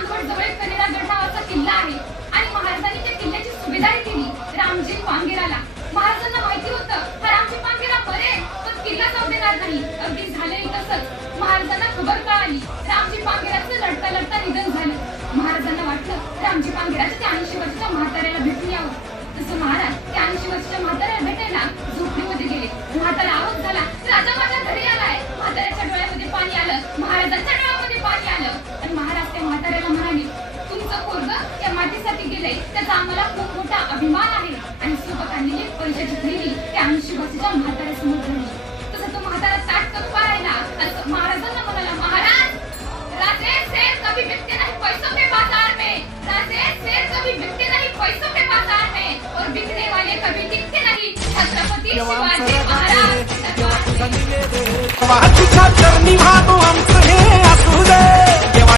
चांदवड जवळ कनेरा गड नावाचा किल्ला आहे आणि महाराजांनी त्या किल्ल्याची सुभेदारी केली रामजी पांगेराला। महाराजांना माहिती होतं हा रामजी पांगेरा मरेल पण किल्ला जाऊ देणार नाही। अगदी झालंही तसंच। महाराजांना खबर कळाली रामजी पांगेराचं लढता लढता निधन झालं। महाराजांना वाटलं रामजी पांगेराच्या त्या 80 वर्षाच्या म्हाताऱ्याला भेटून यावं। तसं महाराज त्या 80 वर्षाच्या म्हाताऱ्याला भेटायला झोपडीमध्ये गेले। म्हातारा आवाज झाला, राजा माझ्या घरी आलाय। म्हाताऱ्याच्या डोळ्यामध्ये पाणी आलं, महाराजांच्या डोळ्यामध्ये पाणी आलं आणि महाराज त्या म्हाताऱ्याला म्हणाले, तुमचं पोरगं या मातीसाठी गेलंय त्याचा आम्हाला खूप मोठा अभिमान आहे। आणि सोबत आणलेली पैशाची थैली त्या 80 वर्षाच्या म्हाताऱ्यासमोर ठेवली। तसं तो म्हातारा ताट कप्पा राहिला आणि महाराजांना म्हणाला, महाराज राजे शेर कभी बिकते नहीं पैसों के बाजार में। राजे शेर कभी बिकते नहीं पैसों के बाजार में और बिकने वाले कभी टिकते नहीं। छत्रपति शिवाजी महाराज।